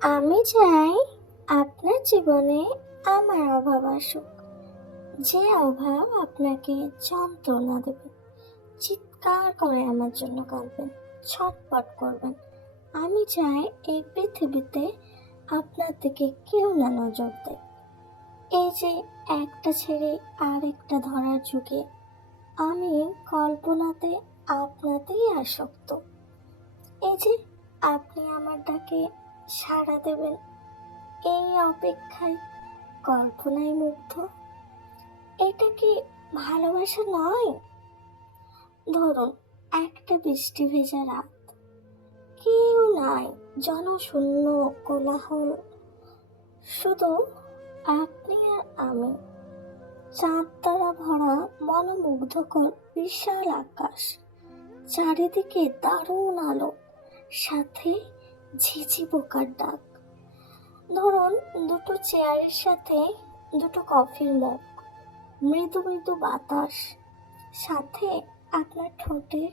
আমি চাই আপনার জীবনে আমার অভাব আসুক, যে অভাব আপনাকে যন্ত্রণা দেবে, চিৎকার করে আমার জন্য কাঁদবেন, ছটফট করবেন। আমি চাই এই পৃথিবীতে আপনার দিকে কেউ না নজর দেয়। এই যে একটা ছেড়ে আরেকটা ধরার যুগে আমি কল্পনাতে আপনাতেই আসক্ত। এই যে আপনি আমার ডাকে সাড়া দেবেন, এই অপেক্ষায় কল্পনায় মুগ্ধ। এটা কি ভালোবাসা নয়? ধরুন, একটা বৃষ্টি ভেজা রাত, কেউ নাই, জনশূন্য, কোলাহল, শুধু আপনি আর আমি, চাঁদ তারা ভরা মনোমুগ্ধকর বিশাল আকাশ, চারিদিকে দারুণ আলো, সাথে ঝিঝি পোকার ডাক। ধরুন, দুটো চেয়ারের সাথে দুটো কফির মগ, মৃদু মৃদু বাতাস, সাথে আপনার ঠোঁটের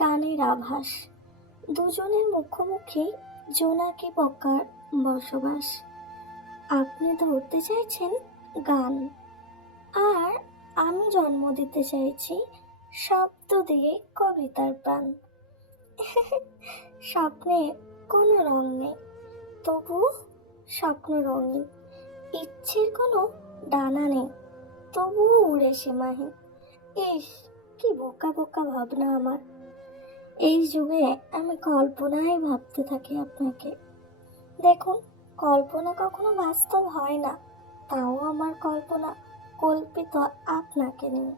গানের আভাস, দুজনের মুখোমুখি জোনাকি পোকার বসবাস। আপনি ধরতে চাইছেন গান, আর আমি জন্ম দিতে চাইছি শব্দ দিয়ে কবিতার প্রাণ। স্বপ্নে কোনো রং নেই, তবু স্বপ্ন রঙিন। ইচ্ছের কোনো ডানা নেই, তবুও উড়ে সীমাহীন। ইস, কি বোকা বোকা ভাবনা আমার! এই যুগে আমি কল্পনায় ভাবতে থাকি আপনাকে। দেখুন, কল্পনা কখনো বাস্তব হয় না, তাও আমার কল্পনা কল্পিত আপনাকে নিয়ে।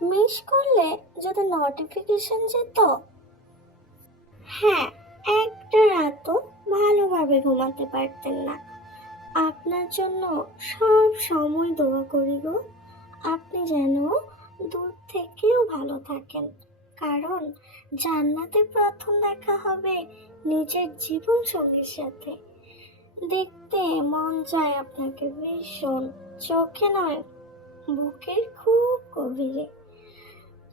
মিস করলে যদি নোটিফিকেশন যেত, হ্যাঁ, একটা রাতও ভালোভাবে ঘুমাতে পারতেন না। আপনার জন্য সব সময় দোয়া করি গো, আপনি যেন দূর থেকেও ভালো থাকেন। কারণ জান্নাতে প্রথম দেখা হবে নিজের জীবন সঙ্গীর সাথে। দেখতে মন চায় আপনাকে ভীষণ, চোখে নয়, বুকের খুব গভীরে।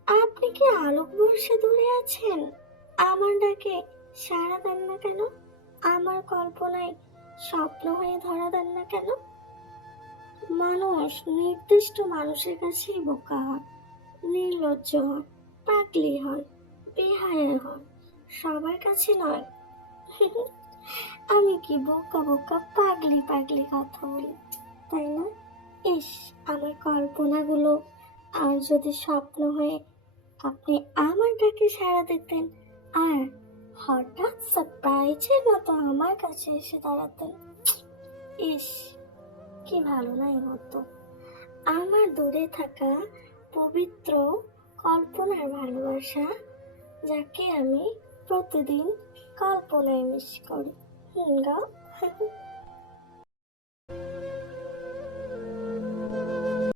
আপনি কি আলোক বর্ষে দূরে আছেন? আমার ডাকে সাড়া দেন না কেন? আমার কল্পনায় স্বপ্ন হয়ে ধরা দেন না কেন? মানুষ নির্দিষ্ট মানুষের কাছেই বোকা হয়, নির্লজ্জ হয়, পাগলি হয়, বেহায়া হয়, সবার কাছে নয়। আমি কি বোকা বোকা পাগলি পাগলি কথা বলি, তাই না? ইস, আমার কল্পনাগুলো আর যদি স্বপ্ন হয়ে আপনি আমার ডাকে সাড়া দিতেন, আর হঠাৎ সারপ্রাইজের মতো আমার কাছে এসে দাঁড়াতেন। ইস, কি ভালো নাই হতো আমার দূরে থাকা পবিত্র কল্পনার ভালোবাসা, যাকে আমি প্রতিদিন কল্পনায় মিস করি। গো।